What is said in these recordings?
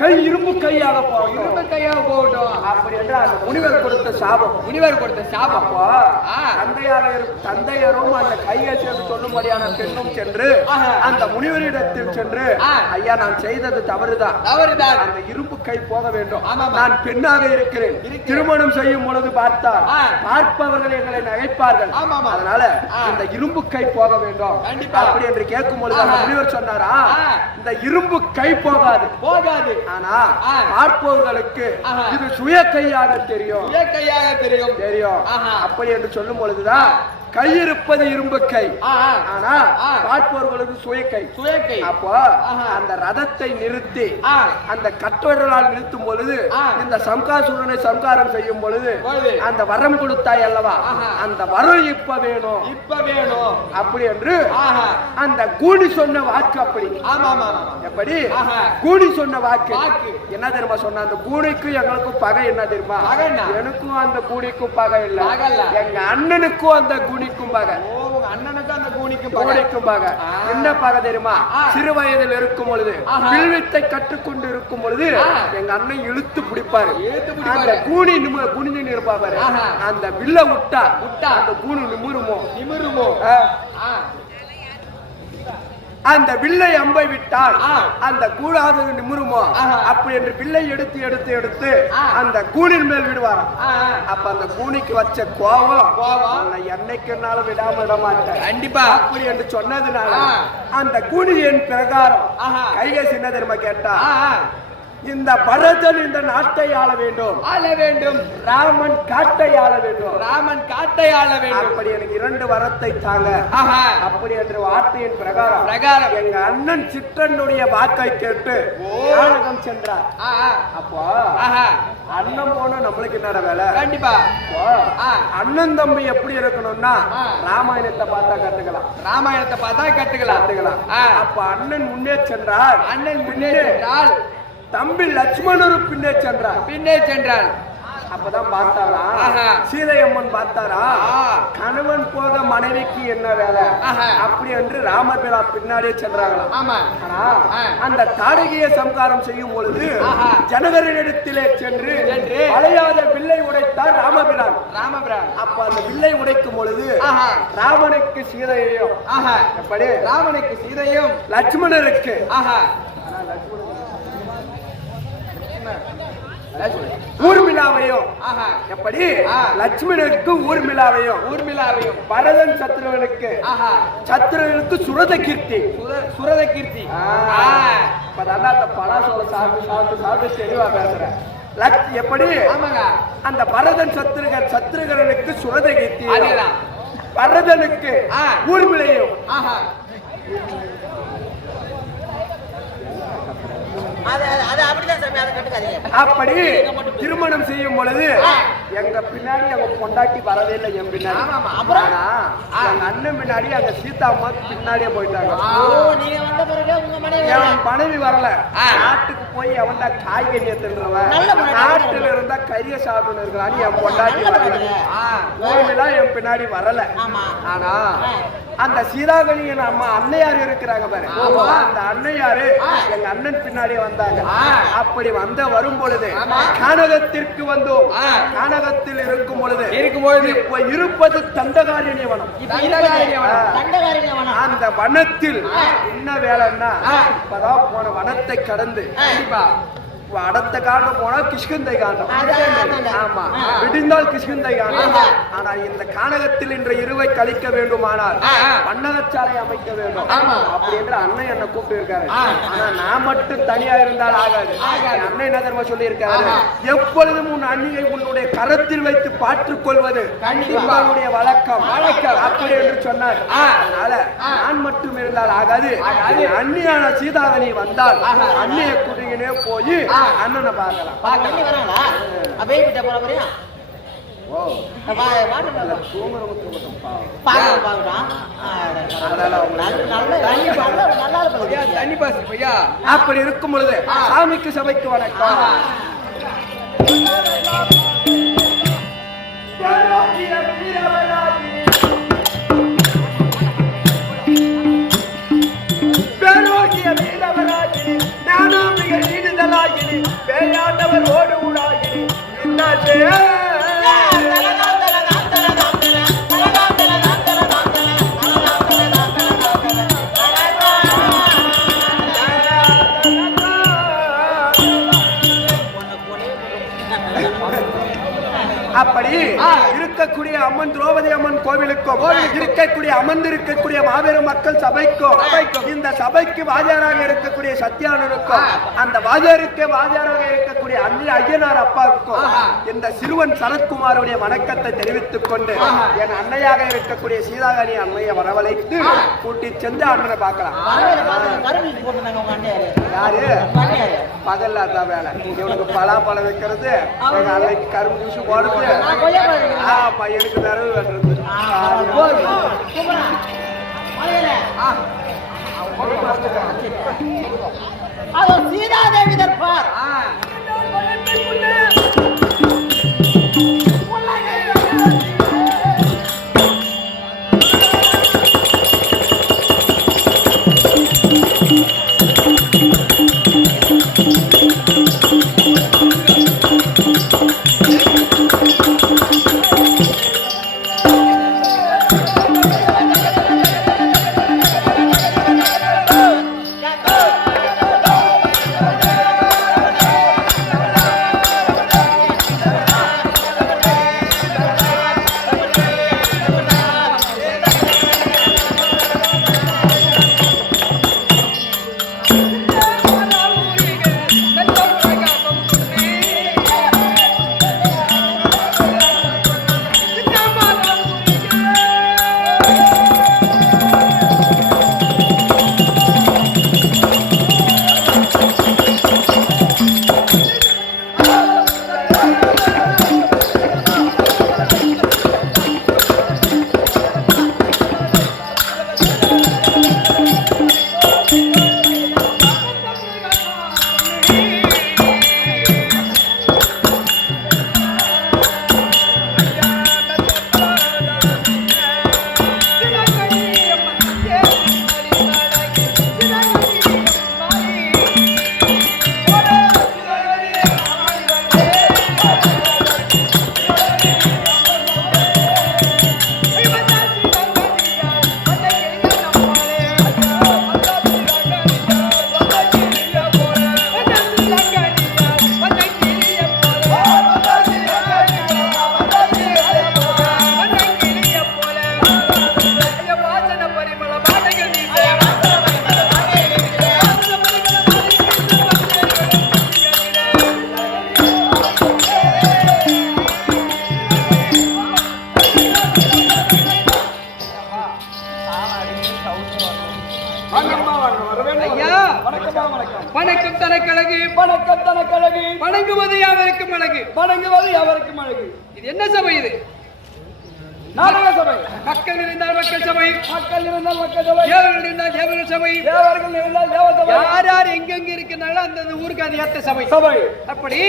கை இரும்பு கையாக போகட்டும். இரும்பு கையாக போகட்டும். அப்படி என்று அந்த முனிவர் கொடுத்த சாபம். முனிவர் கொடுத்த சாபம். அப்போ தந்தையரும் அந்த கையை சேர்ந்து சொல்லும்படியான பெண்ணும் சென்று அந்த முனிவரிடத்தில் சென்று, ஐயா நான் செய்தது தவறுதான், அந்த இரும்பு கை போக வேண்டும். நான் பெண்ணாக இருக்கிறேன், திருமணம் செய்யும் பொழுது பார்த்தால் பார்ப்பவர்கள் எங்களை நகைப்பார்கள், அதனால இந்த இரும்பு கை போக வேண்டும் அப்படி என்று கேட்கும் பொழுது அந்த முனிவர் சொன்னாரா, இந்த இரும்பு கை போகாது போகாது, ஆனா பார்ப்பவர்களுக்கு இது சுய கையாக தெரியும், தெரியும். அப்படி என்று சொல்லும் பொழுதுதான் கை இருப்பது இரும்பு கை, ஆனா பார்ப்பவர்களுக்கு சுயக்கை. அப்போ அந்த ரதத்தை நிறுத்தி அந்த கட்டோடலால் நிறுத்தும் பொழுது இந்த சம்காசுரனை சம்காரம் செய்யும் பொழுது அந்த வரம் கொடுத்தாய் அல்லவா, அந்த வரம் இப்ப வேணும் அப்படி என்று அந்த கூடி சொன்ன வாக்கு. அப்படி எப்படி கூடி சொன்ன வாக்கு என்ன தெரியுமா சொன்ன, அந்த கூடிக்கு எங்களுக்கும் பகை என்ன தெரியுமா, எனக்கும் அந்த கூடிக்கும் பகை இல்லை, எங்க அண்ணனுக்கும் அந்த கூடிக்கும் பகை, அண்ணனுக்கும் அந்த கூடிக்கும் பகை. என்ன பகை தெரியுமா, சிறு வயதில் இருக்கும் பொழுது வில்வித்தை கற்றுக்கொண்டு இருக்கும் பொழுது எங்க அண்ணன் இழுத்து பிடிப்பாரு, அந்த கூனி குனிஞ்சு இருப்பாரு, அந்த வில்ல விட்டா அந்த கூனி நிமிருமோ, அந்த வில்லை அம்பை விட்டால் அந்த கூடாதது நிமிருமோ, அப்படி என்று வில்லை எடுத்து எடுத்து எடுத்து அந்த கூனின் மேல் விடுவாராம். அப்ப அந்த கூனிக்கு வச்ச கோபம் என்னைக்குனாலும் விடாம விட மாட்டேன் கண்டிப்பா அப்படி என்று சொன்னதுனால அந்த கூனியின் பிரகாரம் கைகை சின்ன தெரியுமா கேட்டா, இந்த பரதன் இந்த நாட்டை ஆள வேண்டும், ராமன் காட்டை ஆள வேண்டும், அப்படி எனக்கு 2 வரத்தை தாங்க அப்படி என்ற வார்த்தையின் பிரகாரம் எங்க அண்ணன் சிற்றனுடைய வாக்கை கேட்டு நாடகம் சென்றார். அப்போ அண்ணன் போன நம்மளுக்கு என்ன வேலை, கண்டிப்பா அண்ணன் தம்பி எப்படி இருக்கணும்னா ராமாயணத்தை பார்த்தா கத்துக்கலாம். அப்ப அண்ணன் முன்னே சென்றார், தம்பி லட்சுமணரு பின்னே சென்றார். அப்பதான் பார்த்தாரா சீதையம்மன் பார்த்தாரா, கணவன் போக மனைவிக்கு என்ன வேலை அப்படி என்று ராமபிரா பின்னாடியே சென்றாங்களாம். அந்த தாடகியை சம்காரம் செய்யும் பொழுது ஜனகரிடத்திலே சென்று வளையாத வில்லை உடைத்தார் ராமபிரான். அப்ப அந்த வில்லை உடைக்கும் பொழுது ராமனுக்கு சீதையும், எப்படி ராமனுக்கு சீதையும் லட்சுமணருக்கு ஊர்மிளாவையும், எப்படி லட்சுமணனுக்கு ஊர்மிளாவையும் பரதன் சத்ருவனுக்கு சுரத கீர்த்தி. அந்த பலாசோல சாப்பிட்டு தெளிவா பேசுறேன். எப்படி அந்த பரதன் சத்ருகனுக்கு சுரத கீர்த்தி, பரதனுக்கு ஊர்மிளையும் அப்படி திருமணம் செய்யும் பொழுது எங்க பின்னாடி அவங்க பொண்டாட்டி வரவே இல்லை, என் பின்னாடி. எங்க அண்ணன் பின்னாடி அங்க சீதா அம்மா பின்னாடியே போயிட்டாங்க. என் மனைவி வரல, நாட்டுக்கு போய் எவன்டா காய்கறியை தின்றவன், நாட்டுல இருந்தா கறிய சாப்பிட்டு இருக்கிறான்னு என் பொண்டாட்டி வரல, என் பின்னாடி வரல. ஆனா அந்த சீதாகணியின் அம்மா அன்னையார் இருக்கிறாங்க பாரு, அந்த அன்னையாரு எங்க அண்ணன் பின்னாடி வந்தாங்க. அப்படி வரும் பொழுது கானகத்திற்கு வந்தோம். கானகத்தில் இருக்கும் பொழுது இப்ப இருப்பது தண்டகாரண்ய வனம். அந்த வனத்தில் என்ன வேலைன்னா, இப்பதான் போன வனத்தை கடந்து அடுத்த காண்டம் போனா கிஷ்கிந்தை காண்டம். ஆமா, விடிந்தால் கிஷ்கிந்தை காண்டம். ஆனா இந்த கானகத்தில் இன்ற இருவை கழிக்க வேண்டுமானால் பன்னகச்சாலை அமைக்க வேண்டும் அப்படி என்று அண்ணன் என்ன கூப்பிட்டு இருக்காரு. ஆனா நான் மட்டும் தனியா இருந்தால் ஆகாது. அண்ணன் என்ன தெரியுமா சொல்லி இருக்காரு, எப்பொழுதும் உன் அண்ணியை உன்னுடைய கரத்தில் வைத்து பாற்றுக் கொள்வது உங்களுடைய வழக்கம் அப்படி என்று சொன்னார். அதனால நான் மட்டும் இருந்தால் ஆகாது, அண்ணியான சீதாவணி வந்தால் அண்ணியை குடியினே போய் அண்ணனை பார்க்கலாம். அப்படி இருக்கும் பொழுது சாமிக்கு சபைக்கு வணக்கம். நானும் மிக நீடுதலாகி அப்படி இருக்கக்கூடிய அம்மன் திரௌபதி அம்மன் கோவிலுக்கும் இருக்கக்கூடிய அமர்ந்திருக்கக்கூடிய மாபெரும் மக்கள் சபைக்கும் இந்த சபைக்கு வாஜாராக இருக்கக்கூடிய சத்யானனுக்கும் அந்த வாஜாருக்கு வாஜாராக இருக்கக்கூடிய ஐயனார் அப்பாவுக்கும் இந்த சிறுவன் சரத்குமாருடைய வணக்கத்தை தெரிவித்துக் கொண்டு என் அன்னையாக இருக்கக்கூடிய சீதாகாணி அன்னையை வரவழைத்து கூட்டி சென்று அண்ணனை பார்க்கலாம். யாரு பகல்ல தான் வேலை, இவனுக்கு பலாப்பழம் வைக்கிறது, எங்க அன்னைக்கு கரும்பு ஜூஸ் போடுறது, பையனுக்கு நிறைவு வெட்டுறது. சீதாதேவி தர்பார் வணக்கம் தனக்கழகு, வணக்கம் தனக்கழகு, வணங்குவது யாவருக்கும் அழகு, வணங்குவது யாவருக்கும் அழகு. இது என்ன சபை? இது நாடக சபை. மக்கள் இருந்தால் மக்கள் சபை, மக்கள் இருந்தால் மக்கள் சபை, தேவர்கள் இருந்தால் தேவர்கள் சபை, தேவர்கள் இருந்தால் தேவ சபை. யார் யார் எங்கெங்க இருக்கிறனால அந்த ஊருக்கு அது ஏத்த சபை சபை. அப்படி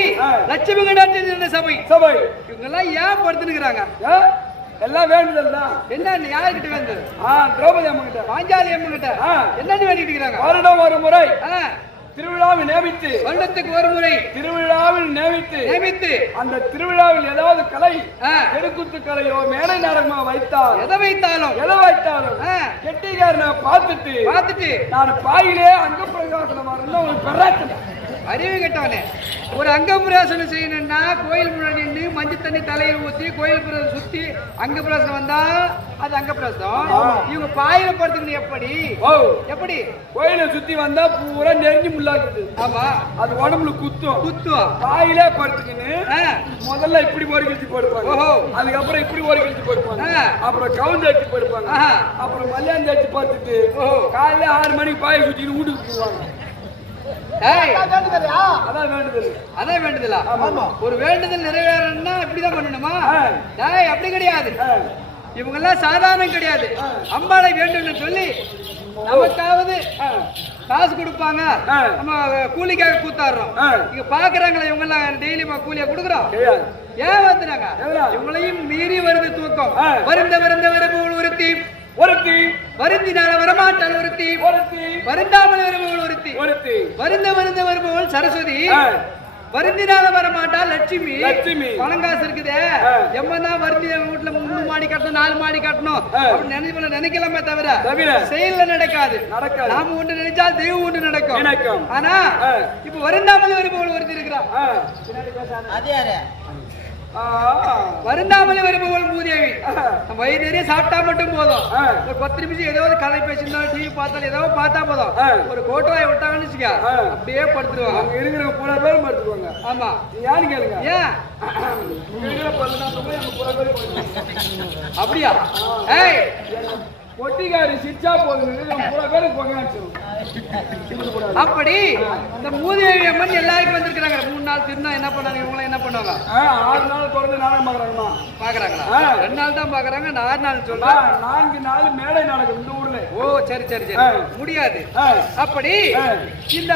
லட்சுமி கடாட்சி இருந்த சபை சபை. இவங்க எல்லாம் ஏன் படுத்துனுக்குறாங்க? எல்லாம் வேண்டுதல் தான். என்ன யாருக்கிட்ட வேண்டுதல்? திரௌபதி அம்மன் கிட்ட, பாஞ்சாலி அம்மன் கிட்ட. என்னன்னு வேண்டிட்டு இருக்கிறாங்க? வருடம் ஒரு முறை திருவிழாவில் நியமித்து, வருடத்துக்கு ஒரு முறை திருவிழாவில் நியமித்து அந்த திருவிழாவில் ஏதாவது கலை, தெருக்கூத்து கலையோ மேடை நாடகமா வைத்தால், எதை வைத்தாலும் கெட்டிக்காரனை பார்த்துட்டு நான் பாயிலே அங்க பிரகாசனமா இருந்தா ஒரு பெறாச்சன அறிவு கெட்டவனே. ஒரு அங்க பிரகாசனம் செய்யணும்னா கோயில் முன்னாடி நின்று மஞ்சள் தண்ணி தலையில் ஊற்றி கோயில் பிரகாசம் சுத்தி அங்க பிரகாசனம் வந்தா அது அங்க பிரகாசம். இவங்க பாயில படுத்துக்கணும். எப்படி கோயிலை சுத்தி வந்தா பூரா நெருங்கி முள்ளாக்குது. ஆமா, அது உடம்புல குத்தும். பாயிலே படுத்துக்கின்னு முதல்ல இப்படி ஒரு கழிச்சு படுப்பாங்க, அதுக்கப்புறம் இப்படி ஒரு கழிச்சு படுப்பாங்க, அப்புறம் கவுந்து அடிச்சு படுப்பாங்க, அப்புறம் மல்லியாந்து அடிச்சு படுத்துட்டு காலையில 6 மணிக்கு பாயை சுத்திட்டு வீட்டுக்கு போவாங்க. அதான் வேண்டுதலா? ஒரு வேண்டுதல் நிறைவேறணும்னா இப்படிதான் பண்ணணுமா? அப்படி கிடையாது. இவங்க எல்லாம் சாதாரணம் கிடையாது. அம்பாளை வேண்டும் சொல்லி நமக்காவது காசு கொடுப்பாங்க, நம்ம கூலிக்காக கூத்தாடுறோம். இங்க பாக்குறாங்களா இவங்க எல்லாம் டெய்லி கூலியா கொடுக்குறோம். ஏன் வந்துறாங்க? இவங்களையும் மீறி வருது தூக்கம். வருந்த வரபோல் ஒருத்தி வருந்தினால வரமாட்டால் ஒருத்தி வருந்தாமல் வருபவள் ஒருத்தி வருந்த வருபவள் சரஸ்வதி வருந்தினால வரமாட்டால் லட்சுமி. பணங்காசு இருக்குதே, எம்மதான் வருந்தி வீட்டுல 3 மாடி கட்டணும் 4 மாடி கட்டணும் அப்படி நினைக்கலாமே தவிர செயல்ல நடக்காது. நாம ஒன்று நினைச்சால் தெய்வம் ஒன்று நடக்கும். ஆனா இப்ப வருந்தாமல் வருபவள் ஒருத்தி இருக்கிறான். வருந்தாமலே வருபவள் மூதேவி. வயிறு நிறைய சாப்பிட்டா மட்டும் போதும். ஒரு 10 நிமிஷம் ஏதோ ஒரு கதை பேசியிருந்தாலும் டிவி பார்த்தாலும் ஏதோ பார்த்தா போதும். ஒரு கோட்டவாய் விட்டாங்கன்னு வச்சுக்க அப்படியே படுத்துருவாங்க. அங்க இருக்கிற பூரா பேரும் படுத்துருவாங்க. ஆமா, ஏன்னு கேளுங்க. ஏன் அப்படியா? ஏய், பொட்டிக்காரி சிச்சா போகுது பூரா பேரும் பொங்க. அப்படி இந்த மூதேவி அம்மன் எல்லாருக்கும் வந்திருக்காங்க. 3 நாள் திருநா என்ன பண்ணாங்க? இவங்க என்ன பண்ணுவாங்க? 6 நாள் தொடர்ந்து நாடகம் பாக்குறாங்கம்மா. பாக்குறாங்களா? 2 நாள் தான் பாக்குறாங்க. 6 நாள் சொல்றேன். 4 நாள் மேடை நாடகம் இந்த ஊர்ல. ஓ சரி சரி சரி, முடியாது. அப்படி இந்த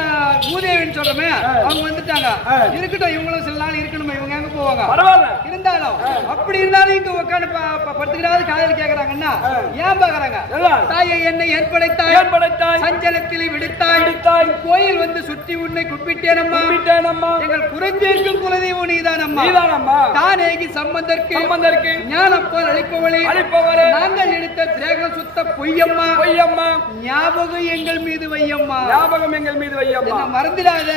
மூதேவின்னு சொல்றமே அவங்க வந்துட்டாங்க. இருக்கட்டும், இவங்களும் சில நாள் இருக்கணுமா? இவங்க எங்க போவாங்க? பரவாயில்ல, இருந்தாலும் அப்படி இருந்தாலும் இங்க உட்காந்து படுத்துக்கிறாவது காதல் கேக்குறாங்கன்னா ஏன் பாக்குறாங்க? தாயை என்னை ஏன் படைத்தாய், சஞ்சலத்திலே விடுத்தாய், கோயில் வந்து சுற்றி உன்னை குப்பிட்டேனம்மா, எங்கள் குறைந்திருக்கும் குலதெய்வம் நீதானம்மா, தானேகி சம்பந்தற்கு ஞானம் போல் அளிப்பவளே, நாங்கள் எடுத்த திரேகம் சுத்த பொய்யம்மா, ஞாபகம் எங்கள் மீது வையம்மா, என்ன மறந்துடாத.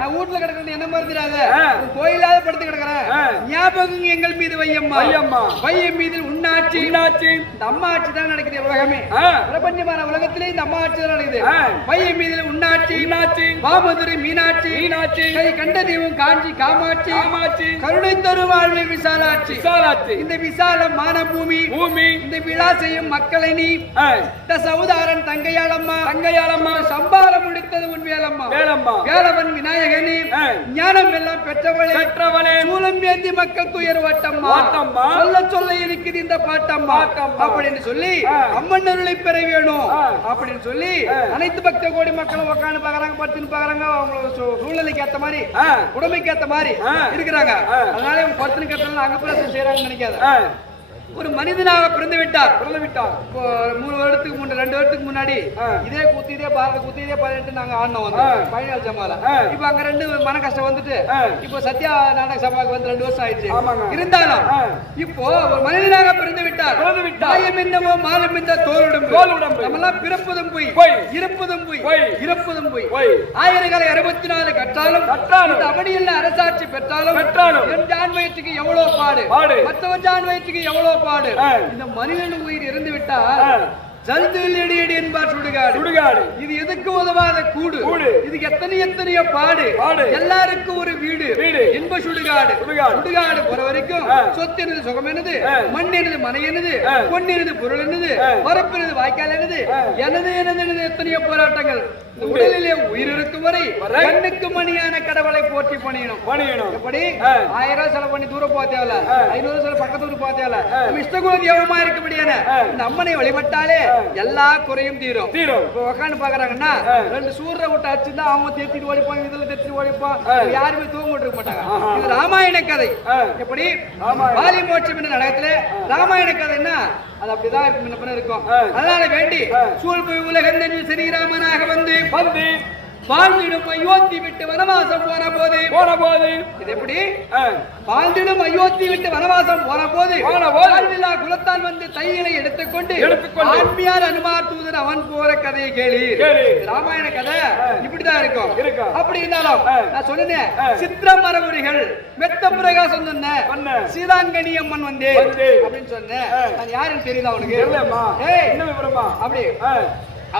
நான் வீட்டுல கிடக்கிறது என்ன மறந்துடாத. கோயிலாத படுத்து கிடக்கிறேன், ஞாபகம் எங்கள் மீது வையம்மா, வையம் மீது உன்னாட்சி, இந்த அம்மா ஆட்சி தான் நடக்குது. உலகமே பிரபஞ்சமான உலகத்திலே இந்த அம்மா ஆட்சி தான் நடக்குது. வையம் மீது உன்னாட்சி, மாமதுரை மீனாட்சி, கை கண்ட தெய்வம் காஞ்சி காமாட்சி, கருணை தரும் வாழ்வை விசாலாட்சி, இந்த விசாலமான பூமி, இந்த விழா செய்யும் மக்களை நீ சௌதாரன் தங்கையாளம்மா, சம்பாரம் முடித்தது உன் வேலம்மா, வேலவன் விநாயகனே, ஞானம் எல்லாம் பெற்றவளே, சூலம் ஏந்தி மக்கள் துயர் வட்டம்மா, சொல்ல இருக்குது இந்த பாட்டம்மா அப்படின்னு சொல்லி அம்மன் அருளை பெற வேணும் அப்படின்னு சொல்லி அனைத்து பக்த கோடி மக்களும் உட்காந்து பாக்குறாங்க, படுத்துன்னு பாக்குறாங்க. அவங்களோட சூழ்நிலைக்கு ஏத்த மாதிரி, உடமைக்கு ஏத்த மாதிரி இருக்கிறாங்க. அதனால இவங்க படுத்துன்னு கேட்டாலும் அங்க போய் செய்யறாங்கன்னு நினைக்காத. ஒரு மனிதனாக பிறந்து விட்டார். 3 வருடத்துக்கு 2 வருடத்துக்கு முன்னாடி இதே கூத்து, இதே பாரத கூத்து, இதே பதினெட்டு நாங்க ஆடினோம் வந்து பதினேழு ஜமால. இப்ப அங்க 2 மன கஷ்டம் வந்துட்டு இப்போ சத்யா நாடக சபாவுக்கு வந்து 2 வருஷம் ஆயிடுச்சு. இருந்தாலும் இப்போ ஒரு மனிதனாக பிறந்து விட்டார். மாயம் என்னவோ மாலம் இந்த தோலுடம்பு, நம்மெல்லாம் பிறப்பதும் போய், இருப்பதும் போய், இறப்பதும் போய், 1064 கற்றாலும் இந்த அவனியில் அரசாட்சி பெற்றாலும் என் ஜான் வயிற்றுக்கு எவ்வளவு பாடு, மற்றவன் ஜான் வயிற்றுக்கு எவ்வளவு பாடு. இந்த மனிதன் உயிர் இறந்து விட்டால் ஜல்தில் என்பார் சுடுகாடு. இது எதுக்கு உதவாத கூடு, இதுக்கு எத்தனையோ பாடு. எல்லாருக்கும் ஒரு வீடு என்ப சுடுகாடு. போற வரைக்கும் சொத்து என்னது, சுகம் என்னது, மண் என்னது, மனை என்னது, பொன் என்னது, பொருள் என்னது, வரப்பு என்னது, வாய்க்கால் என்னது, எனது எத்தனையோ போராட்டங்கள். உடலிலே உயிர் இருக்கும் வரை கண்ணுக்கு மணியான கடவுளை போற்றி பணியணும். எப்படி 1000 செலவு பண்ணி தூரம் போக தேவையில்ல, 500 செலவு பக்கத்து ஊர் போக தேவையில்ல. நம்ம இஷ்டகுல தெய்வமா இருக்கபடியான இந்த அம்மனை வழிபட்டாலே எல்லா குறையும் தீரும். இப்ப உட்காந்து பாக்குறாங்கன்னா 2 சூரிய விட்டு அடிச்சுதான் அவங்க தேத்திட்டு ஓடிப்பாங்க, இதுல தேத்திட்டு ஓடிப்பான், யாருமே தூங்க இருக்க மாட்டாங்க. இது ராமாயண கதை. எப்படி வாலி மோட்சம் என்ற நாடகத்துல ராமாயண கதைன்னா அது அப்படிதான் இருக்கும். அதனால வேண்டி சூழ் போய் உலகம் ஸ்ரீராமனாக வந்து வாழ்ந்திடும் அயோத்தி விட்டு வனவாசம் போன போது இது எப்படி வாழ்ந்திடும் அயோத்தி விட்டு வனவாசம் போன போது குலத்தான் வந்து தையிலை எடுத்துக்கொண்டு ஆன்மியார் அனுமார் தூதன் அவன் போற கதையை கேளு. ராமாயண கதை இப்படிதான் இருக்கும். அப்படி இருந்தாலும் நான் சொன்னேன் சித்திர மரபுரிகள் மெத்த பிரகாசம் சொன்ன சீதாங்கனி அம்மன் வந்து அப்படின்னு சொன்னேன். நான் யாருன்னு தெரியுதா உனக்கு?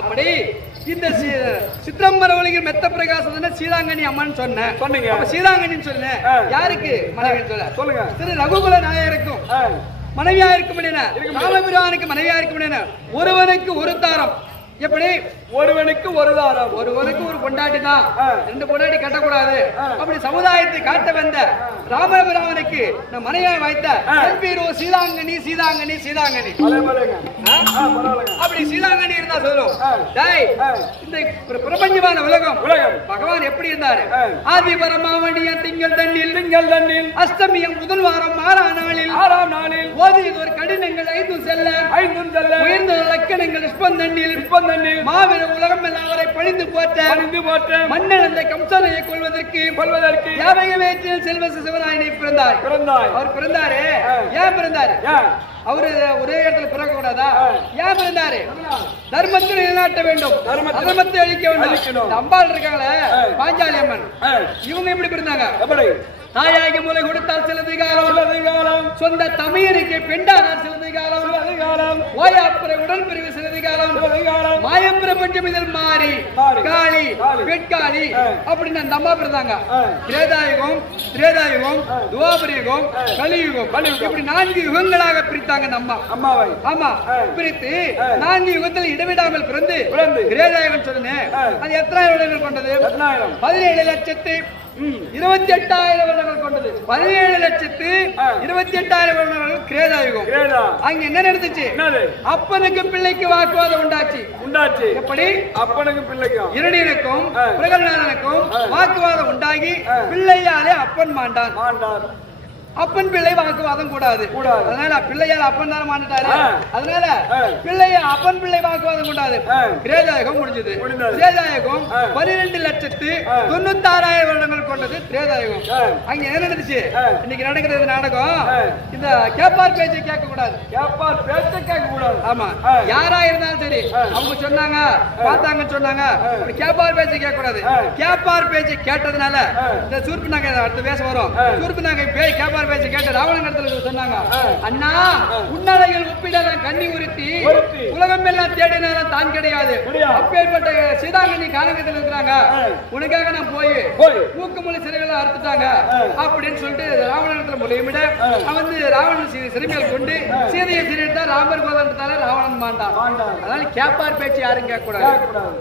அப்படி இந்த சித்திரம்பர ஒளிகள் மெத்த பிரகாசம் சீதாங்கனி அம்மன் சொன்னீங்க. சீதாங்கனின்னு சொன்ன யாருக்கு மனைவின்னு சொல்லுங்க. திரு ரகுகுல நாயருக்கும் மனைவியா இருக்கும், ராமபிரானுக்கு மனைவியா இருக்கும். ஒருவனுக்கு ஒரு தாரம். எப்படி ஒருவனுக்கு ஒரு தாரம், ஒருவனுக்கு ஒரு பொண்டாட்டி தான், 2 பொண்டாட்டி கட்டக்கூடாது. அப்படி சமுதாயத்தை காட்ட வந்த ராமபிராமனுக்கு நான் மனைவியை வைத்த சீதாங்கனி. அப்படி சீதாங்கனி இருந்தா சொல்லும். இந்த பிரபஞ்சமான உலகம் பகவான் எப்படி இருந்தாரு? ஆதி பரமாவணிய திங்கள் தண்ணில் அஷ்டமியம் முதல் வாரம் 6ஆம் நாளில் ஓதியது ஒரு கடினங்கள் 5 செல்ல உயர்ந்த லக்கணங்கள் இஸ்பந்தண்ணில் மாவீர உலகம் எல்லாவரை பணிந்து போற்ற மன்னன் கம்சனையை கொள்வதற்கு யாவக வேற்றில் செல்வ சிவனாயினை பிறந்தார். அவர் பிறந்தாரு. ஏன் பிறந்தாரு? அவரு ஒரே இடத்துல பிறக்க கூடாதா? ஏன் இருந்தாரு? தர்மத்தை நிலைநாட்ட வேண்டும், அதர்மத்தை அழிக்க வேண்டும். அம்பாள் இருக்காங்களே பாஞ்சாலி அம்மன், இவங்க எப்படி பிறந்தாங்க? தாயாகி மூலை கொடுத்தால் சிலது காலம், சொந்த தமையனுக்கு பெண்டானார் சிலது காலம், ஓயாப்புரை உடல் பிரிவு சிலது காலம், மாயப்புற பஞ்சமிதல் மாறி காளி பெட்காளி அப்படின்னு அந்த அம்மா பிறந்தாங்க. திரேதாயுகம், திரேதாயுகம், துவாபரயுகம், கலியுகம், இப்படி 4 யுகங்களாக பிரித்தாங்க அந்த அம்மாவை. ஆமா, பிரித்து 4 யுகத்தில் இடைவிடாமல் பிறந்து திரேதாயுகம் சொன்னேன். அது எத்தனை வருடங்கள் கொண்டது? 17,28,000 வருடங்கள் கொண்டது. 17,28,000 வருடங்கள் கிரேதாயுகம். அங்க என்ன நடந்துச்சு? அப்பனுக்கு பிள்ளைக்கு வாக்குவாதம் உண்டாச்சு. எப்படி? அப்பனுக்கும் பிள்ளைக்கும், இரணியனுக்கும் பிரகலாதனுக்கும் வாக்குவாதம் உண்டாகி பிள்ளையாலே அப்பன் மாண்டான். அப்பன் பிள்ளை வாக்குவாதம் கூடாது. அதனால பிள்ளையால் அப்பன் தானே மாட்டாரு. அதனால பிள்ளைய அப்பன் பிள்ளை வாக்குவாதம் கூடாது. திரேதாயுகம் முடிஞ்சது. திரேதாயுகம் 12,96,000 வருடங்கள் கொண்டது திரேதாயுகம். அங்க என்ன நடந்துச்சு? இன்னைக்கு நடக்கிறது நாடகம். இந்த கேப்பார் பேச்சை கேட்க கூடாது. ஆமா, யாரா இருந்தாலும் சரி, அவங்க சொன்னாங்க பார்த்தாங்கன்னு சொன்னாங்க, கேப்பார் பேச்சை கேட்க கூடாது. கேப்பார் பேச்சை கேட்டதுனால இந்த சூர்ப்பு நாங்க அடுத்த பேச வரும். சூர்ப்பு நாங்க கேப்பார் பேச்சு கேட்ட ராவணன் சொன்னாங்க, அண்ணா உன்னலைகள் ஒப்பிட கண்ணி உறுத்தி உலகம் எல்லாம் தேடினாலும் தான் கிடையாது. அப்பேற்பட்ட சீதாங்கண்ணி காலங்கத்தில் இருக்கிறாங்க, உனக்காக நான் போய் மூக்குமொழி சிறைகளை அறுத்துட்டாங்க அப்படின்னு சொல்லிட்டு ராவணத்துல முறையிட அவன் ராவணன் சிறுமியால் கொண்டு சீதையை சிறையிட்டா ராமர் கோதத்தால ராவணன் மாண்டான். அதனால கேப்பார் பேச்சு யாரும் கேட்க கூடாது.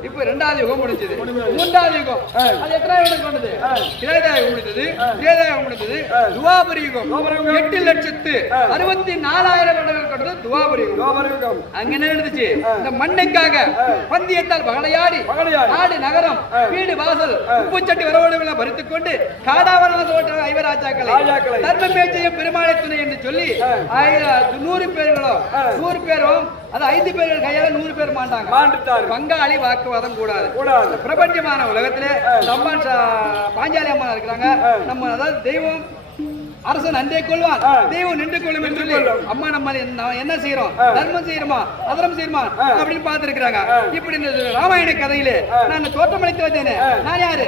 இப்ப 2வது யுகம் முடிஞ்சது. 3வது யுகம் அது எத்தனை யுகம் கொண்டது? திரேதாயுகம் முடிந்தது. திரேதாயுகம் முடிந்தது. துவாபரி 8,64,000 வருடங்கள் கொண்டது துவாபரயுகம். அங்க என்ன நடந்துச்சு? இந்த மண்ணுக்காக பந்தயத்தால் பகடையாடி நாடு நகரம் வீடு வாசல் உப்புச்சட்டி வரவோடுகளை பறித்துக் கொண்டு காடாவரண ஓட்ட ஐவராஜாக்களை தர்ம பேச்சையும் பெருமாளை துணை என்று சொல்லி 100 பேர்களும் 100 பேரும், அது 5 பேர்கள் கையால 100 பேர் மாட்டாங்க. பங்காளி வாக்குவாதம் கூடாது. பிரபஞ்சமான உலகத்திலே அம்மான் பாஞ்சாலி அம்மா இருக்கிறாங்க. நம்ம அதாவது தெய்வம் அரசன் அன்றே கொள்வான், தெய்வம் நின்று கொள்ளும் என்று சொல்லி அம்மா நம்ம என்ன செய்யறோம்? தர்மம் செய்யறோமா அதர்மம் செய்யறோமா அப்படின்னு பார்த்திருக்கிறாங்க. இப்படி இந்த ராமாயண கதையிலே நான் தோற்றமளித்து வந்தேனே, நான் யாரு?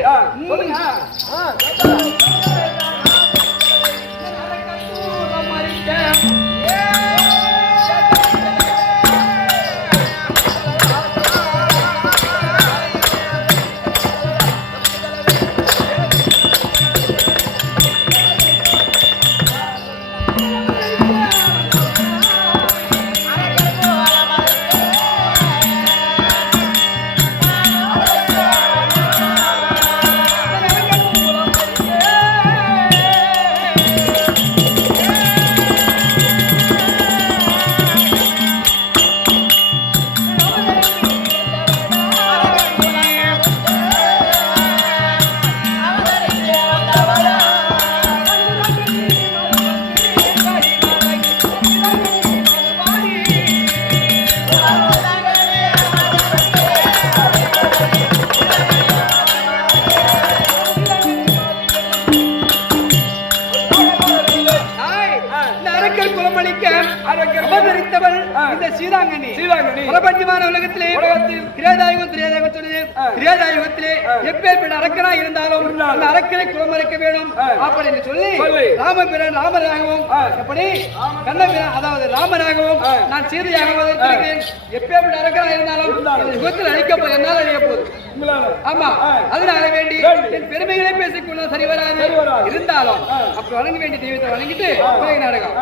பிரபஞ்சமான உலகத்திலே திரேதாயுகத்திலே எப்பேற்பட்ட அரக்கனா இருந்தாலும் அந்த அரக்கனை குலமறைக்க வேண்டும் அப்படின்னு சொல்லி ராமபிரான் ராமராகவும் எப்படி கண்ணபிரான் அதாவது ராமராகவும் நான் சீதையாகவும் எப்பேற்பட்ட அரக்கனா இருந்தாலும் யுகத்தில் அழிக்க போது என்னால் அழிய போகுது. ஆமா, அதனால வேண்டி என் பெருமைகளை பேசிக்கொள்ள சரி வராது. இருந்தாலும் அப்படி வழங்க வேண்டிய தெய்வத்தை வழங்கிட்டு நாடகம்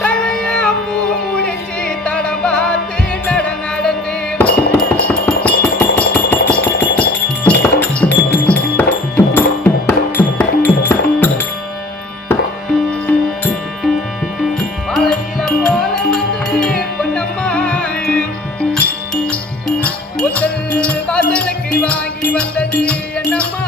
தலையாம்பூ முடிச்சு தடம் பார்த்து நடந்து மலையில போல வந்து பொன்னம்மா முதல் வாசலுக்கு வாங்கி வந்தது என்னம்மா?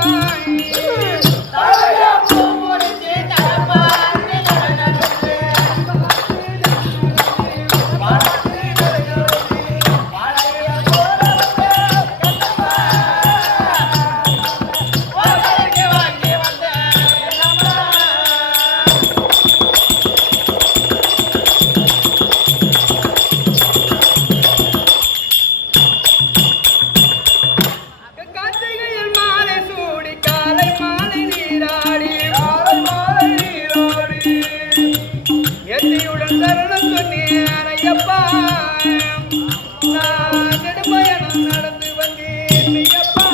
ஐயப்பா நான் நெடுமயணம் நடந்து வந்தேன் ஐயப்பா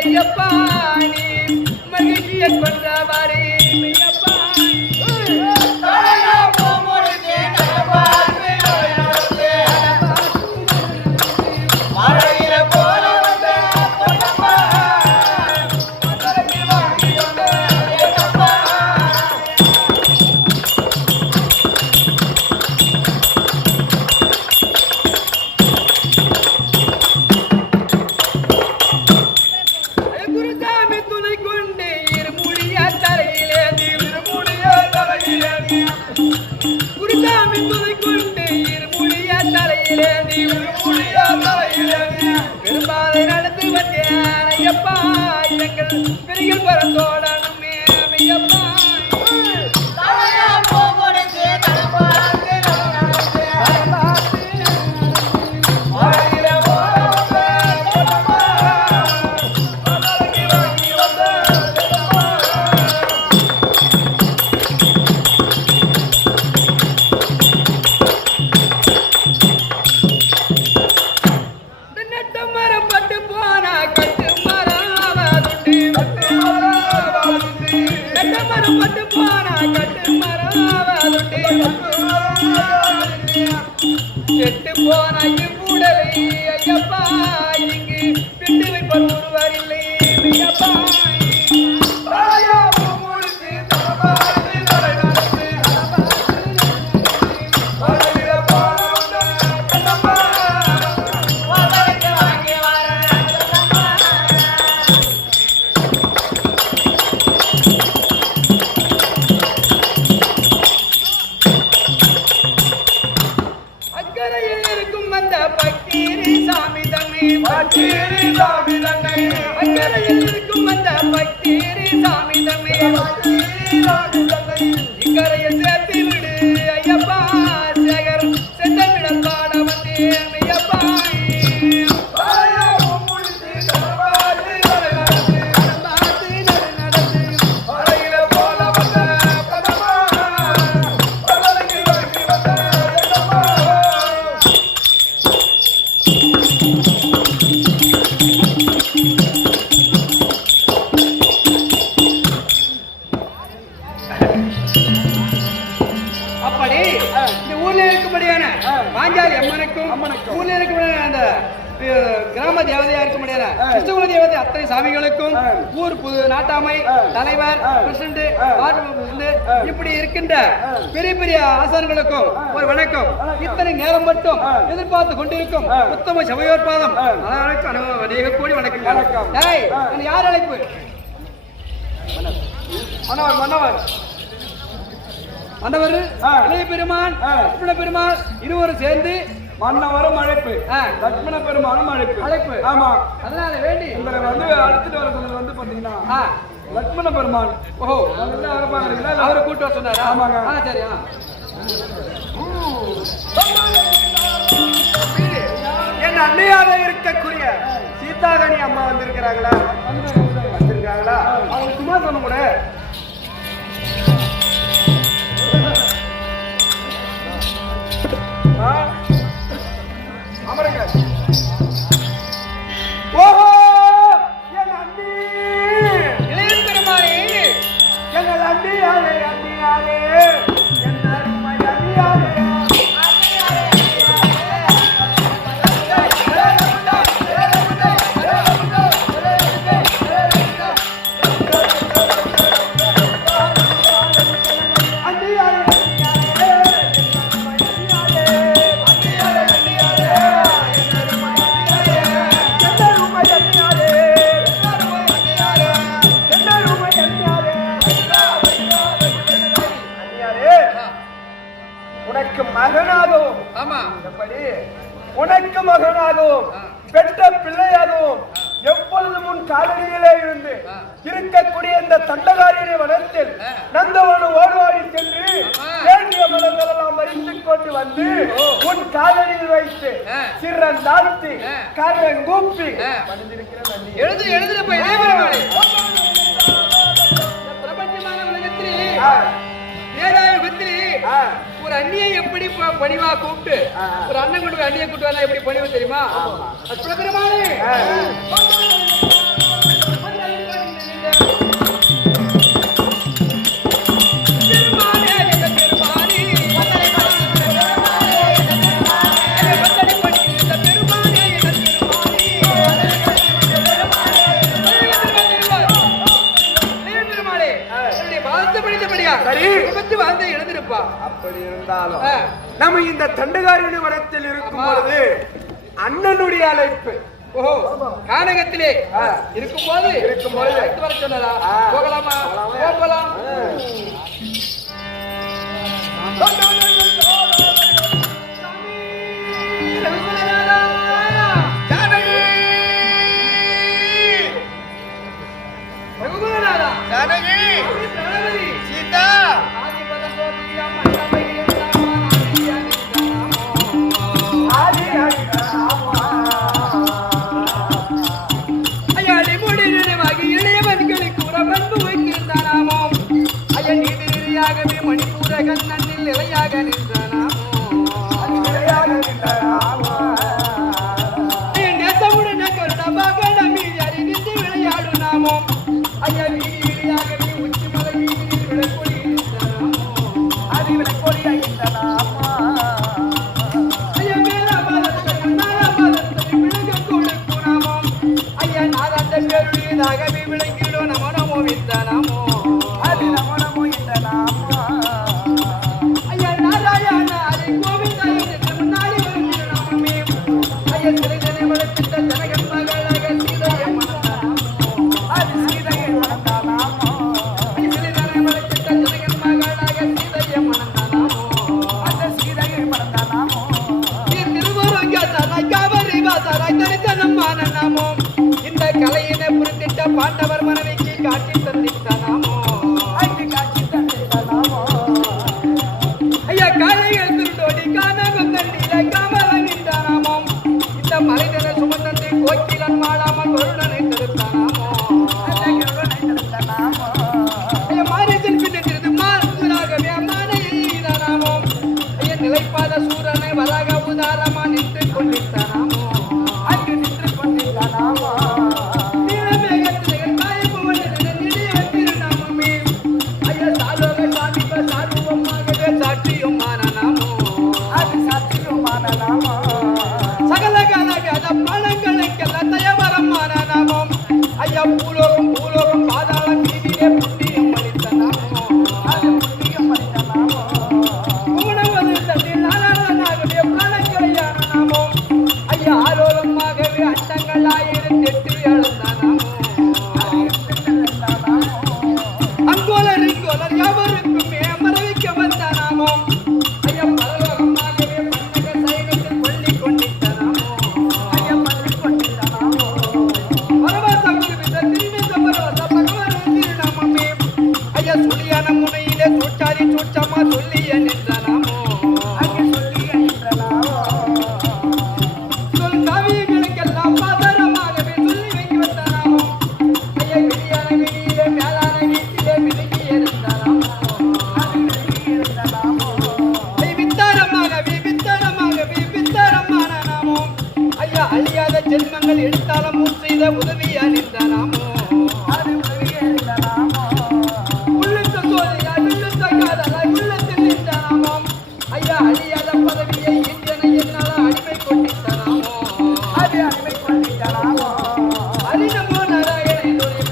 ஐயப்பா நீ மகிழ்ச்சியை கொண்டவாரே ஐயப்பா பெரும்பாலை நடந்து வந்தேன் ஐயப்பா எங்கள் பெரியல் பரந்தோடனுமே ஐயப்பா கெட்டு போன இவ்வுடலை ஐயப்பா இங்கு விட்டு வைப்பர் ஒருவர் இல்லை ஐயப்பா அக்கறையில் இருக்கும் அந்த பக்தீரி சாமி தன்னை இக்கரையில் சேர்த்து விடு ஐயப்பா சேகர் செந்தமிழல் பாட வந்தேன் ஐயப்பா ஊர்ல இருக்கக்கூடிய அந்த கிராம தேவதையா இருக்க முடியாது கிறிஸ்துவ தேவதை அத்தனை சாமிகளுக்கும் ஊர் புது நாட்டாமை தலைவர் பிரசிடண்ட் இப்படி இருக்கின்ற பெரிய பெரிய ஆசான்களுக்கும் ஒரு வணக்கம். இத்தனை நேரம் மட்டும் எதிர்பார்த்து கொண்டிருக்கும் உத்தம சபையோற்பாதம் அநேக கோடி வணக்கம். யார் அழைப்பு? மன்னவர் மன்னவர் மன்னவர் இளைய பெருமான் லட்சுமண பெருமான் இருவரும் சேர்ந்து மன்னவரும் அழைப்பு, லட்சுமண பெருமானும் அழைப்பு. ஆமா, அதனால வேண்டி உங்களை வந்து அழைச்சிட்டு வர சொன்னது வந்து பாத்தீங்கன்னா லட்சுமண பெருமான். ஓஹோ, அவரை கூட்டு வர சொன்னாரு. ஆமாங்க, சரி. என் அன்னையாக இருக்கக்கூடிய சீதாகணி அம்மா வந்திருக்கிறாங்களா? வந்திருக்காங்களா? அவங்க சும்மா சொன்ன கூட அமருங்க. ஓஹோ, என் அண்ணி இளைய பெருமானே, எங்கள் அண்ணியாரே அண்ணியாரே என் அருமை அண்ணியாரே. மகனாகவும் பெற்ற பிள்ளையாகவும் எப்பொழுதும் உன் காலடியிலே இருந்து இருக்கக்கூடிய இந்த தண்டகாரியனை வனத்தில் நந்தவன ஓடுவாடி சென்று வேண்டிய மலர்களெல்லாம் மறித்துக் கொண்டு வந்து உன் காலடியில் வைத்து சிறன் தாழ்த்தி கரண் கூப்பி எழுதுல போய் பிரபஞ்சமான உலகத்திலே வேதாயுகத்திலே ஒரு அண்ணியை எப்படி பணிவா கூப்பிட்டு ஒரு அண்ணன் கொண்டு அண்ணியை கூட்டு வந்தா எப்படி பணிவு தெரியுமா? பெருமாளே அப்படி இருந்தாலும் நம்ம இந்த தண்டகாரிணி வனத்தில் இருக்கும் பொழுது அண்ணனுடைய அழைப்பு கானகத்திலே இருக்கும்போது வர சொன்னதா? போகலாமா? போகலாம். மணிப்பூரகன் நன்னில் நிலையாக நின்றனாமுடன் கருணமாக நம்மீது அறிவித்து விளையாடும் நாமோ ஐயா வீதி விளையாகவே உச்சி மலை வீதியில் விளக்கொடி அது விளக்கொடியாகின்ற நாமா ஐயா மேல பாலத்தை விளங்க கொடுக்கும் நாமோ ஐயா நான் அந்த பேருடையதாகவே விளங்கிடும் நம நமோ இந்த நாமோ அது நம நமோ இந்த நாமோ இந்த கலையினை புரிந்திட்ட பாண்டவர் மனைவிக்கு காட்சி தந்திட்டானாமோ ஐயா காலைகள் திருட்டோடி காணகம் தண்டியில காமலன் நின்றானாமோ இந்த மலைதன சுமந்தந்தை கோக்கிலன் மாளாமல் வருடனை தடுத்தானாமோ ஐயா மாரியத்தின் பின்னிட்டிருந்து மாறாகவே மானையினாமோ ஐயா நிலைப்பாத சூரனை வராக உதாரமா நின்று கொண்டிருந்தானாமோ பூலோகம் பூலோகம் பாதாளம் வீதியிலே புண்ணியம் அளித்த நாமோ உணவது தன்னில் நானாகவே பிராணங்களையான நாமோ ஐயா ஆரோலமாகவே அண்டங்கள் 1008 எழுந்தானாமோ அங்கோலர் இங்கோலர் யாவருக்குமே மரவிக்க வந்தானாமோ ஐயா பரலோகமாகவே பன்னக சைனத்தில் கொள்ளி கொண்டிருந்தானாமோ ஐயா பள்ளி கொண்டிருந்தானாமோ சுழியான முனையிலே சூச்சாரி சூச்சமா சொல்லிய நின்றனாமோ சொல் காவியங்களுக்கெல்லாம் பாதரமாகவே சொல்லி வைக்க வந்தானாமோ ஐயா வெளியான வெளியிலே மேலான வீட்டிலே விலகி இருந்தானாமோ வித்தாரமாகவே வித்தாரமான நாமோ ஐயா அழியாத ஜென்மங்கள் எடுத்தாலும் முன் செய்த உதவியா நின்றானாமோ அழியாத பதவியை இன்றனை என்னால அடிமை கொண்டிருந்தானாமோ அது அடிமை கொண்டிருந்தானாமோ அரிநமோ நாராயணனுடைய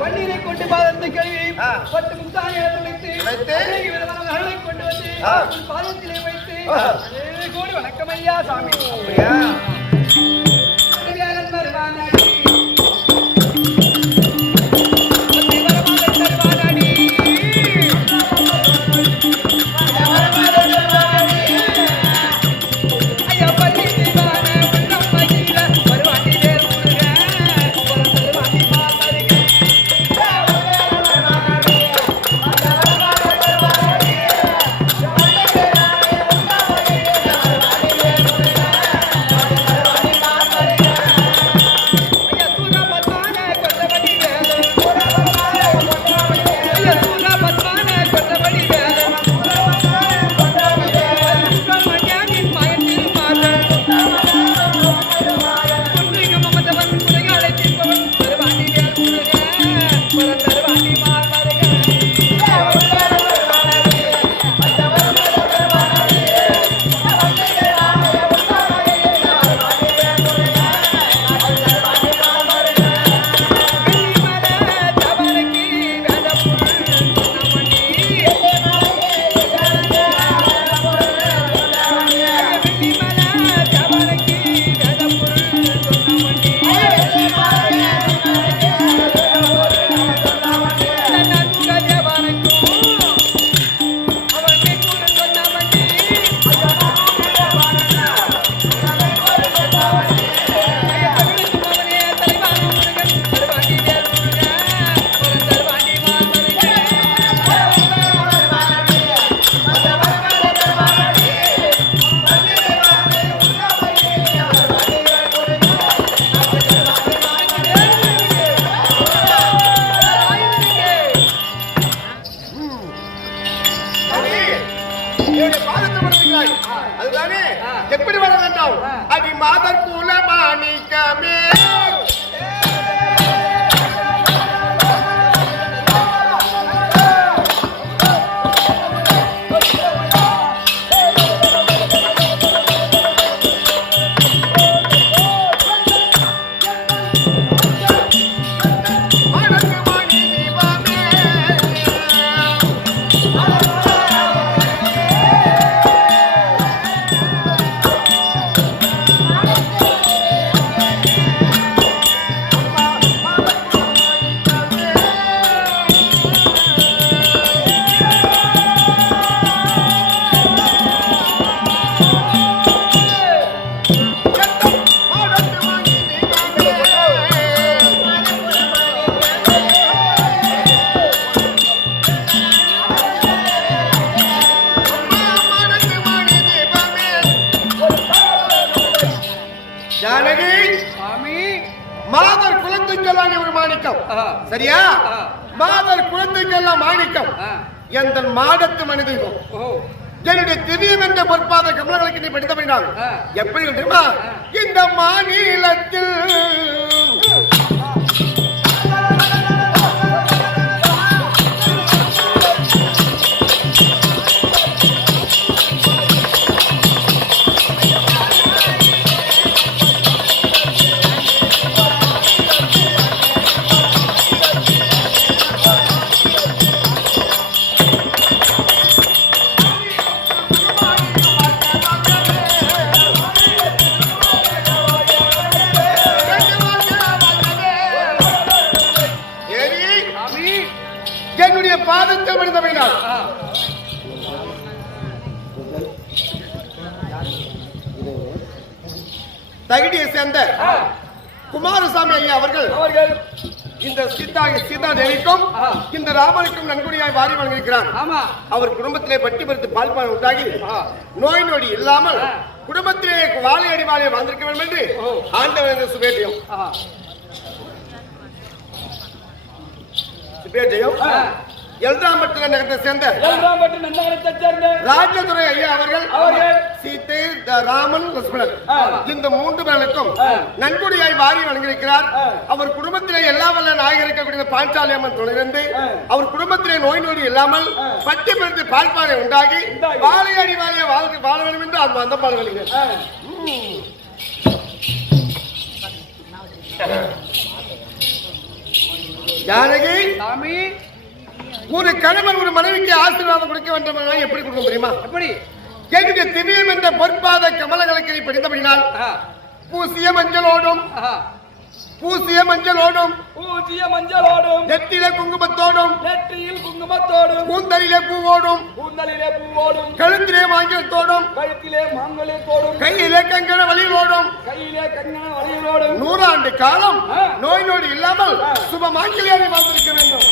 பன்னீரை கொண்டு பாதத்தை கழுவி 10 முத்தானைகளை வைத்து அருளை கொண்டு வந்து பாதத்திலே வைத்து கோடி வணக்கம் ஐயா சாமி வருவான என்னுடைய பாதத்தை வருகிறாய் அதுதானே எப்படி வர வேண்டாம் அடி மாதர் குல மாணிக்கமே மாதர் குலத்துக்கெல்லாம் ஒரு மாணிக்கம் சரியா மாதர் குலத்துக்கெல்லாம் மாணிக்கம் எந்த மாடத்து மனிதனும் என்னுடைய திவ்யம் என்ற பொற்பாத கமலங்களுக்கு நீ படித்தபடினால் எப்படி தெரியுமா இந்த மாநிலத்தில் என்னுடைய பாதத்தை விழுந்தவைனால் தகுதியை சேர்ந்த குமாரசாமி ஐயா அவர்கள் இந்த சீதா தேவிக்கும் இந்த ராமனுக்கும் நன்கொடையாய் வாரி வழங்கியிருக்கிறார் அவர் குடும்பத்திலே பட்டி பறித்து பால்பான் உண்டாகி நோய் நொடி இல்லாமல் குடும்பத்திலே வாழை அடி வாழையை வந்திருக்க வேண்டும் என்று ஆண்டவன் சுபேஜயம் சுபேஜயம் எல்ராம்பட்டு நகரத்தை சேர்ந்த ராஜதுரை ஐயா அவர்கள் சீத்தை ராமன் லட்சுமணன் இந்த மூன்று பேருக்கும் நன்கொடையாய் வாரி வழங்கியிருக்கிறார் அவர் குடும்பத்திலே எல்லா வல்ல நாயகர் இருக்கக்கூடிய பாஞ்சாலி அம்மன் துணையிருந்து அவர் குடும்பத்திலே நோய் நொடி இல்லாமல் பட்டி பிடித்து பால்பானை உண்டாகி வாழை அடி வாழையை வாழ வேண்டும் என்று அந்த அந்த பாடுகிறீங்க ஜானகி ஒரு கணவன் ஒரு மனைவிக்கு ஆசீர்வாதம் கொடுக்க வேண்டும் எப்படி கொடுக்க தெரியுமா எப்படி என்னுடைய திவ்யம் என்ற பொற்பாத கமலங்களுக்கு படித்தபடினால் பூசிய மஞ்சளோடும் நெற்றியில குங்குமத்தோடும் கூந்தலிலே பூவோடும் கழுத்திலே மாங்கலத்தோடும் கையிலே கங்கண வலியோடும் 100 ஆண்டு காலம் நோய் நொடி இல்லாமல் சுப மாங்கல்யாவை வாழ்ந்திருக்க வேண்டும்.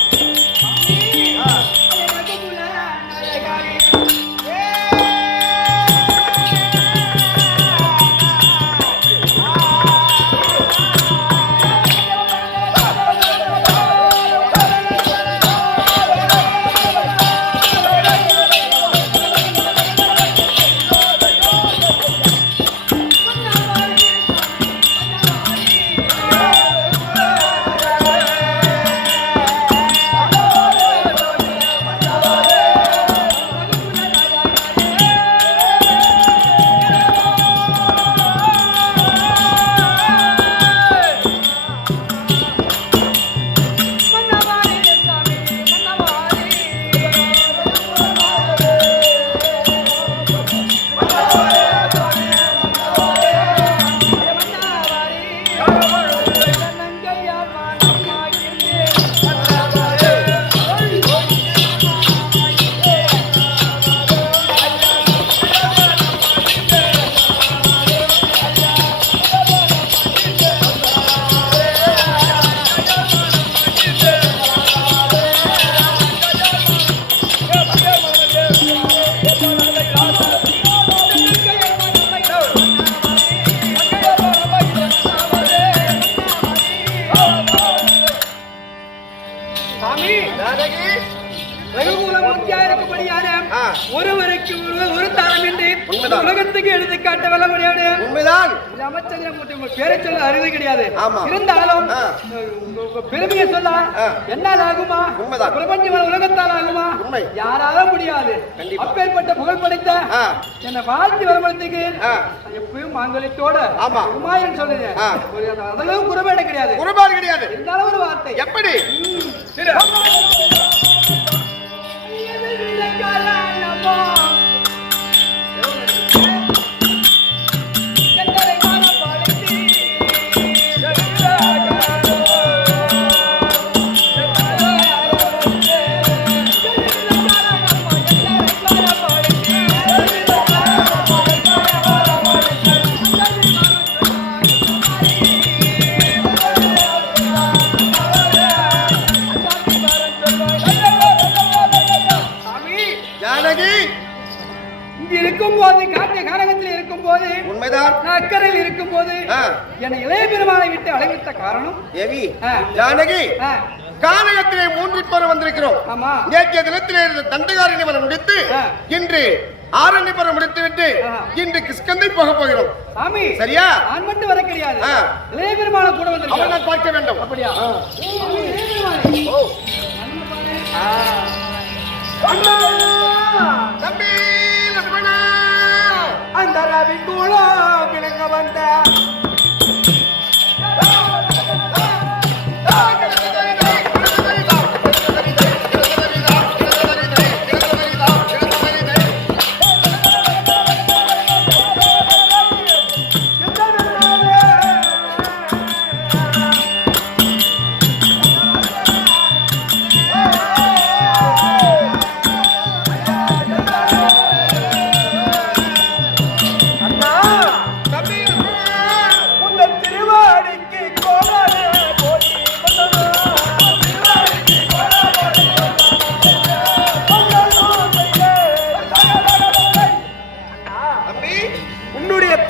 எனக்கு ஒரு தாளம் என்று உலகத்துக்கு எடுத்து காட்ட வல்ல முடியாது. உண்மைதான். ராமச்சந்திரமூர்த்தி உங்க பேரை சொல்ல அருகதை கிடையாது. ஆமா. இருந்தாலும் உங்க பெருமையை சொல்ல என்னால் ஆகுமா? உண்மைதான். பிரபஞ்சமான உலகத்தால் ஆகுமா? உண்மை. யாரால முடியாது. அப்பேற்பட்ட புகழ் படைத்த என்னை வாழ்த்தி வரமளத்துக்கு எப்பயும் மாங்கல்யத்தோட குமாரன் சொல்லுங்க. அதளவு குறைபாடு கிடையாது. குறைபாடு கிடையாது. இருந்தாலும் ஒரு வார்த்தை. எப்படி? உண்மைதான். அக்கறையில் இருக்கும் போது என்னை இளைய பெருமாளை விட்டு அழைவித்த காரணம் தேவி ஜானகி கானகத்திலே 3 பேர் வந்திருக்கிறோம். நேற்றைய தினத்திலே தண்டகாரண்யம் முடித்து இன்று ஆரண்யபுரம் முடித்துவிட்டு இன்று கிஷ்கந்தை போக போகிறோம். சாமி சரியா? நான் மட்டும் வர கிடையாது. இளைய பெருமாளை கூட வந்து நான் பார்க்க வேண்டும். அப்படியா? தம்பி லட்சுமணா அந்த ரவி கூழோ கிழங்க வந்த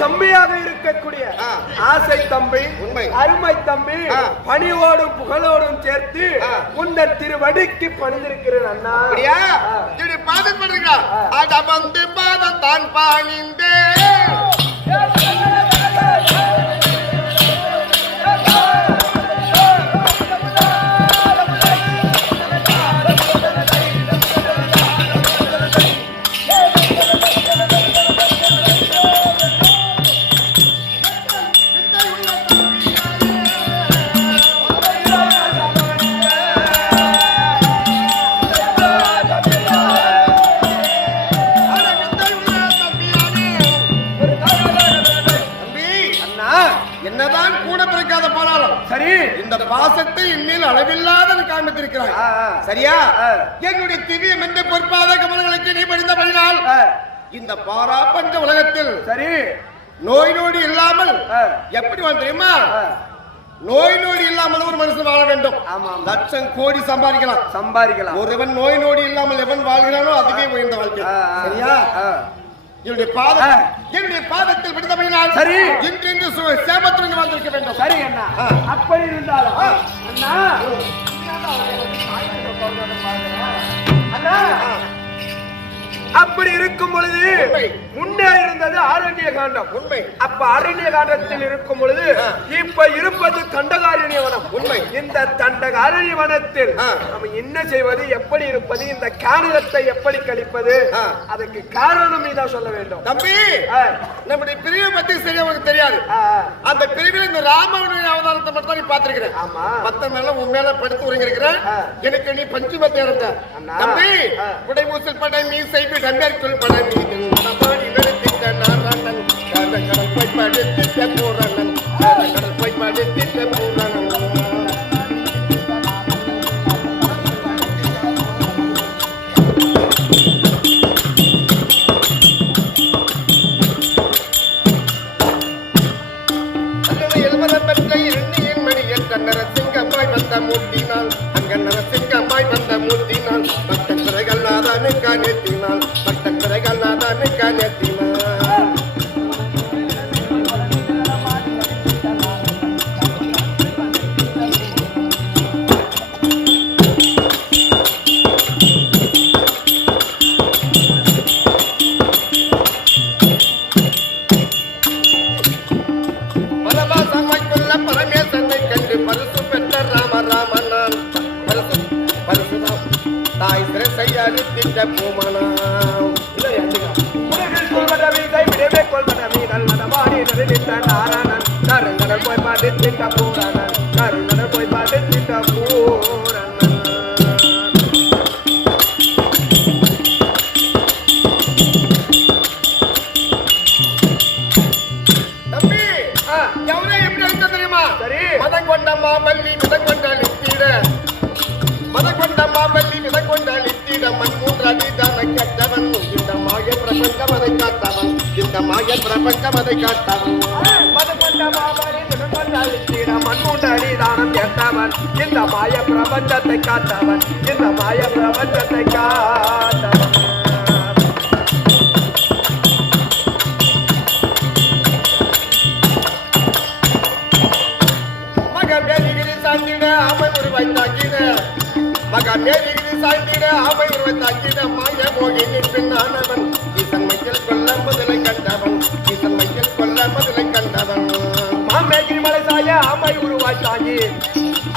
தம்பியாக இருக்கக்கூடிய ஆசை தம்பி, அருமை தம்பி, பணியோடும் புகழோடும் சேர்த்து உந்தன் திருவடிக்கு பணிந்திருக்கிறேன் அண்ணா. அப்படியா? இப்படி பாதம் பண்ணுறீங்களா? அட வந்து பாதம் தான் பாணிந்தே இந்த பாசத்தை இன்னில் அளவில்லாத காண்பித்திருக்கிறாய். சரியா? என்னுடைய திவ்யம் என்ற பொற்பாத கமலங்களுக்கு நீ படிந்தபடினால் இந்த பாரா பஞ்ச உலகத்தில் சரி நோய் நொடி இல்லாமல் எப்படி வாழ் தெரியுமா? நோய் நொடி இல்லாமல் ஒரு மனுஷன் வாழ வேண்டும். லட்சம் கோடி சம்பாதிக்கலாம். ஒருவன் நோய் நொடி இல்லாமல் எவன் வாழ்கிறானோ அதுவே உயர்ந்த வாழ்க்கை. சரியா? என்னுடைய பாதத்தில் விடுதமையினால் சரி இன்று சேமத்துடன் வந்திருக்க வேண்டும். சரி அண்ணா. அப்படி இருந்தாலும் அண்ணா அப்படி இருக்கும் பொழுது முன்னே இருந்தது ஆரண்ய காண்டம். உண்மை. அப்ப ஆரண்ய காண்டத்தில் இருக்கும் பொழுது இப்ப இருப்பது தண்டகாரண்ய வனம். உண்மை. இந்த தண்டகாரண்ய வனத்தில் நம்ம என்ன செய்வது, எப்படி இருப்பது, இந்த காரணத்தை எப்படி கழிப்பது, அதுக்கு காரணம் நீதான் சொல்ல வேண்டும். தம்பி நம்முடைய பிரிவை பத்தி சரியா உனக்கு தெரியாது. அந்த பிரிவில் இந்த ராமனுடைய அவதாரத்தை மட்டும் தான் நீ பார்த்திருக்கிறேன். ஆமா. மத்த மேல உன் மேல படுத்து உறங்கிருக்கிறேன். எனக்கு நீ பஞ்சுமத்தை இருந்த தம்பி உடைமூசல் படை நீ செய்து கண்டற்குள் பட நீ பாடி நடத்திட்ட நாராயணன் கடல் போய் படுத்திட்ட பூரணன் கடல் போய் படுத்திட்ட பூரணன். நரசிங்கம்மாய் வந்த மூர்த்தினால் அங்க நரசிங்கம்மாய் வந்த மூர்த்தினால் பக்த குறைகள் நாதானுக்கா நிறுத்தினால் பக்த குறைகள் நாதான் நிறுத்த நாராயணன் கருங்கடல் போய் பாடித்திட்ட பூரணன் கருங்கடல் போய் பாடித்திட்ட பூரணன். தம்பி எவரே எப்படி இருக்க தெரியுமா? சரி. மதம் கொண்ட மாமல்லி மிதம் கொண்ட லித்திட மதம் கொண்ட மாமல்லி மிதம் கொண்ட லித்திட மண் மூன்று அடிதான கட்டவன் இந்த மாய பிரபஞ்சம் அதை காத்தவன் இந்த மாய பிரபஞ்சம் அதை காத்தவன் மதம் கொண்ட மாமல்லி மிதம் கொண்ட லித்திட மண் மூன்று அடிதானம் கேட்டவன் இந்த மாய பிரபஞ்சத்தை காத்தவன் இந்த மாய பிரபஞ்சத்தை காத்தவன். ஆமை உருவாக்கிட மாய மோகினின் பின்னானவன் ஈசன் மையில் கொல்ல முதலை கண்டவன் ஈசன் மையில் கொல்ல முதலை கண்டவன். மாமேகிரி மலை சாய ஆமை உருவாச்சாங்கி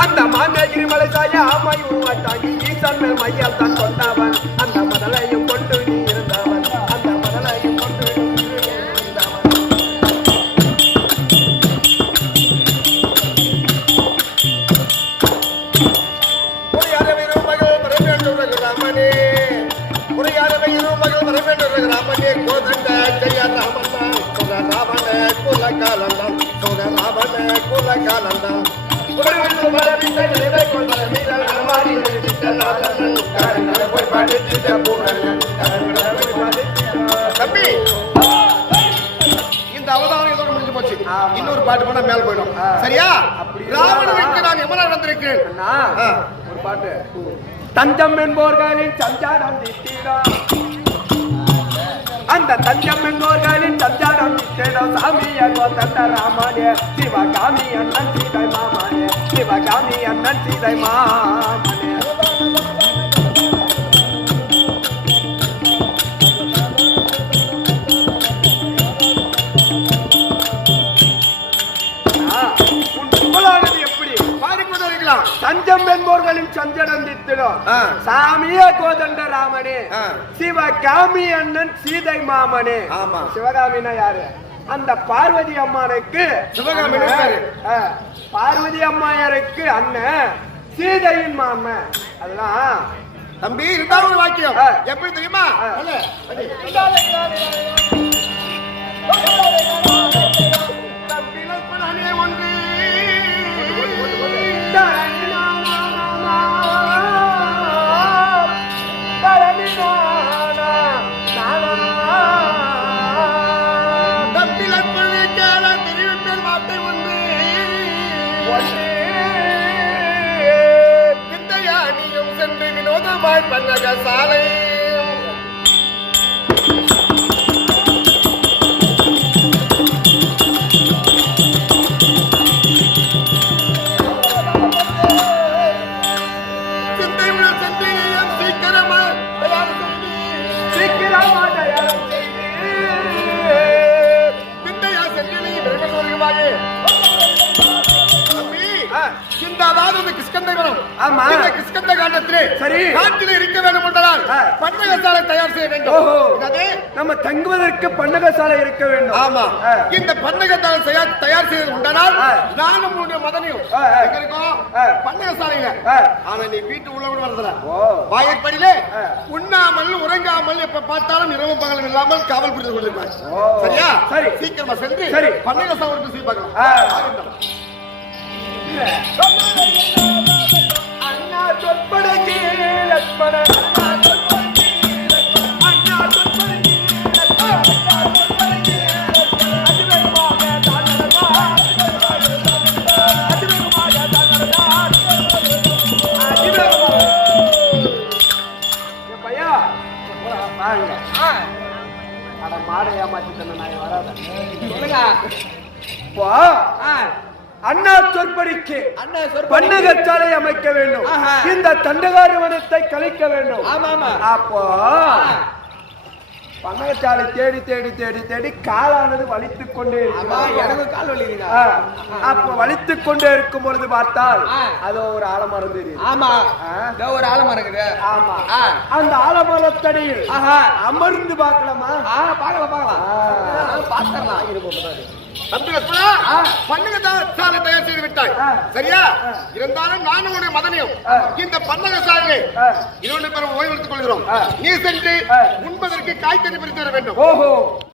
அந்த மாமேகிரி மலை சாய ஆமை உருவாச்சாங்கி ஈசன் மேல் மையால் தான் கொண்டவன் அந்த மதலையும் கொண்டு நீ இருந்தவன் அந்த மதலையும் கொண்டு நீ இருந்தவன். ராமனே கோதண்ட ஜெய ராமண்ணா சோத ராவண குலகாலந்தான் சோத ராவண குலகாலந்தான். தம்பி இந்த அவதாரம் இதோட முடிஞ்சு போச்சு. இன்னொரு பாட்டு போனா மேல போயிடும். சரியா? ராவணனுக்கு நான் எமனார் வந்திருக்கிறேன். ஒரு பாட்டு. தஞ்சம் என்போர்களின் சஞ்சாரம் திட்டிடா அந்த தஞ்சம் என்போர்களின் சஞ்சாரம் திட்டிடா சாமிய கோதண்ட ராமனே சிவகாமி அண்ணன் சீதை மாமனே சிவகாமி அண்ணன் சீதை மாமனே. தஞ்சம் என்பவர்களின் சஞ்சடம் தித்திடும் சாமியே கோதண்ட ராமனே சிவகாமி அண்ணன் சீதை மாமனே. ஆமா. சிவகாமினா யாரு? அந்த பார்வதி அம்மானுக்கு சிவகாமி பார்வதி அம்மாயாருக்கு அண்ணன் சீதையின் மாமன். அதெல்லாம் தம்பி இருந்தாலும் ஒரு வாக்கியம் எப்படி தெரியுமா? ஒன்று விந்தையானியும் சென்று வினோதமாய் பன்னக சாலை தயார் செய்ய வேண்டும். நம்ம தங்குவதற்கு பன்னகசாலை இருக்க வேண்டும். ஆமா. இந்த பன்னகசாலை தயார் செய்வது உண்டானால் நானும் மதனையும் பன்னகசாலையில ஆனா நீ வீட்டு உள்ள கூட வரதுல வாயற்படியிலே உண்ணாமல் உறங்காமல் எப்ப பார்த்தாலும் இரவு பகலும் இல்லாமல் காவல் புரிந்து கொண்டிருப்பார். சரியா? சரி, சீக்கிரமா சென்று பன்னகசாலை செய்ய பார்க்கலாம். அண்ணா சொற்படகி லட்சுமணன் மாடை ஏமாத்தி அண்ணா சொற்படிக்கு பன்னகச்சாலை அமைக்க வேண்டும். இந்த தண்டகாரவனத்தை கழிக்க வேண்டும். அப்போ பன்னகச்சாலை தேடி தேடி தேடி தேடி காலானது வலித்துக் கொண்டே அப்ப வலித்துக் கொண்டே இருக்கும் பொழுது பார்த்தால் அதோ ஒரு ஆலமரம் தெரியும். ஆமா, ஒரு ஆலமரம். ஆமா, அந்த ஆலமரத்தடியில் அமர்ந்து பார்க்கலாமா? பார்க்கலாம் பார்க்கலாம். தம்பி லட்சுமணா, பன்னக சாலை தயார் செய்து விட்டாய். சரியா? இருந்தாலும் நானும் உடைய மதனையும் இந்த பன்னக சாலை இரண்டு பேரும் ஓய்வெடுத்துக் கொள்கிறோம். நீ சென்று உண்பதற்கு காய்கறி பறித்து வர வேண்டும். ஓஹோ